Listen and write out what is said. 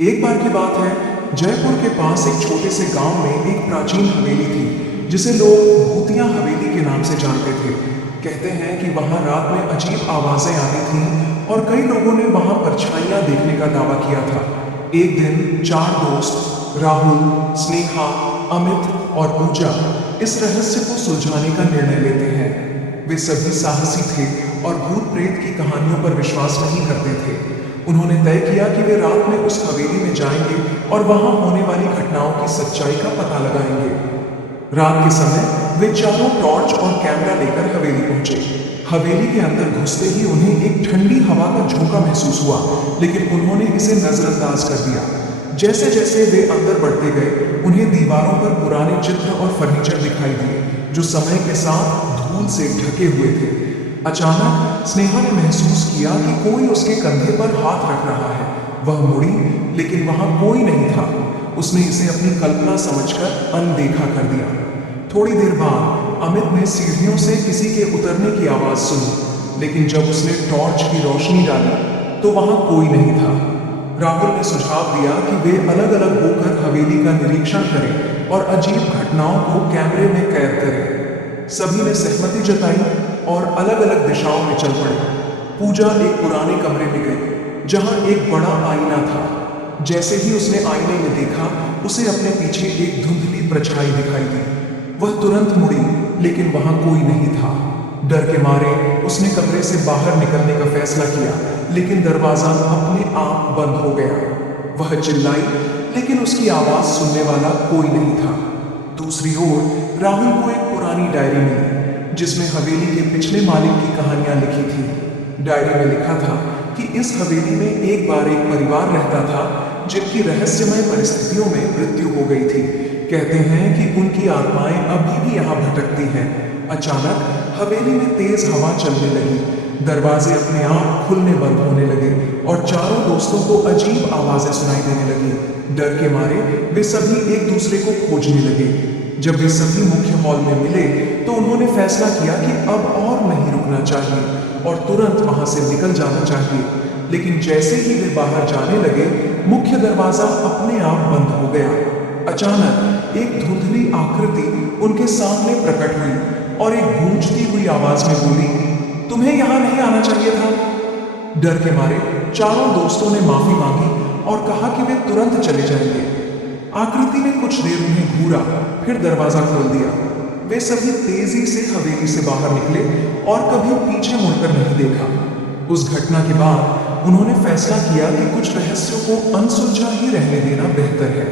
एक बार की बात है, जयपुर के पास एक छोटे से गांव में एक प्राचीन हवेली थी जिसे लोग भूतिया हवेली के नाम से जानते थे। कहते हैं कि वहां रात में अजीब आवाजें आती थीं और कई लोगों ने वहां परछाइयां देखने का दावा किया था। एक दिन चार दोस्त राहुल, स्नेहा, अमित और पूजा इस रहस्य को सुलझाने का निर्णय लेते हैं। वे सभी साहसी थे और भूत प्रेत की कहानियों पर विश्वास नहीं करते थे। उन्होंने तय किया कि वे रात में उस हवेली में जाएंगे और वहां होने वाली घटनाओं की सच्चाई का पता लगाएंगे। रात के समय वे चारों टॉर्च और कैमरा लेकर हवेली पहुंचे। हवेली के अंदर घुसते ही उन्हें एक ठंडी हवा का झोंका महसूस हुआ, लेकिन उन्होंने इसे नजरअंदाज कर दिया। जैसे जैसे वे अंदर बढ़ते गए, उन्हें दीवारों पर पुराने चित्र और फर्नीचर दिखाई दिए जो समय के साथ धूल से ढके हुए थे। अचानक स्नेहा ने महसूस किया कि कोई उसके कंधे पर हाथ रख रहा है। वह मुड़ी, लेकिन वहां कोई नहीं था। उसने इसे अपनी कल्पना समझकर अनदेखा कर दिया। थोड़ी देर बाद अमित ने सीढ़ियों से किसी के उतरने की आवाज सुनी, लेकिन जब उसने टॉर्च की रोशनी डाली तो वहां कोई नहीं था। राहुल ने सुझाव दिया कि वे अलग अलग होकर हवेली का निरीक्षण करें और अजीब घटनाओं को कैमरे में कैद करें। सभी ने सहमति जताई और अलग अलग दिशाओं में चल पड़े। पूजा एक पुराने कमरे में गई जहां एक बड़ा आईना था। जैसे ही उसने आईने में देखा, उसे अपने पीछे एक धुंधली परछाई दिखाई दी। वह तुरंत मुड़ी, लेकिन वहां कोई नहीं था। डर के मारे उसने कमरे से बाहर निकलने का फैसला किया, लेकिन दरवाजा अपने आप बंद हो गया। वह चिल्लाई, लेकिन उसकी आवाज सुनने वाला कोई नहीं था। दूसरी ओर राहुल को एक पुरानी डायरी मिली जिसमें हवेली के पिछले मालिक की कहानियां लिखी थी। डायरी में लिखा था कि इस हवेली में एक बार एक परिवार रहता था जिनकी रहस्यमय परिस्थितियों में मृत्यु हो गई थी। कहते हैं कि उनकी आत्माएं अभी भी यहाँ भटकती हैं। अचानक हवेली में तेज हवा चलने लगी, दरवाजे अपने आप खुलने बंद होने लगे और चारों दोस्तों को अजीब आवाजें सुनाई देने लगी। डर के मारे वे सभी एक दूसरे को खोजने लगे। जब वे सभी मुख्य हॉल में मिले तो उन्होंने फैसला किया कि अब और नहीं रुकना चाहिए और तुरंत वहां से निकल जाना चाहिए। लेकिन जैसे ही वे बाहर जाने लगे, मुख्य दरवाजा अपने आप बंद हो गया। अचानक एक धुंधली आकृति उनके सामने प्रकट हुई और एक गूंजती हुई आवाज में बोली, तुम्हें यहां नहीं आना चाहिए था। डर के मारे चारों दोस्तों ने माफी मांगी और कहा कि वे तुरंत चले जाएंगे। आकृति ने कुछ देर उन्हें घूरा, फिर दरवाजा खोल दिया। वे सभी तेजी से हवेली से बाहर निकले और कभी पीछे मुड़कर नहीं देखा। उस घटना के बाद उन्होंने फैसला किया कि कुछ रहस्यों को अनसुलझा ही रहने देना बेहतर है।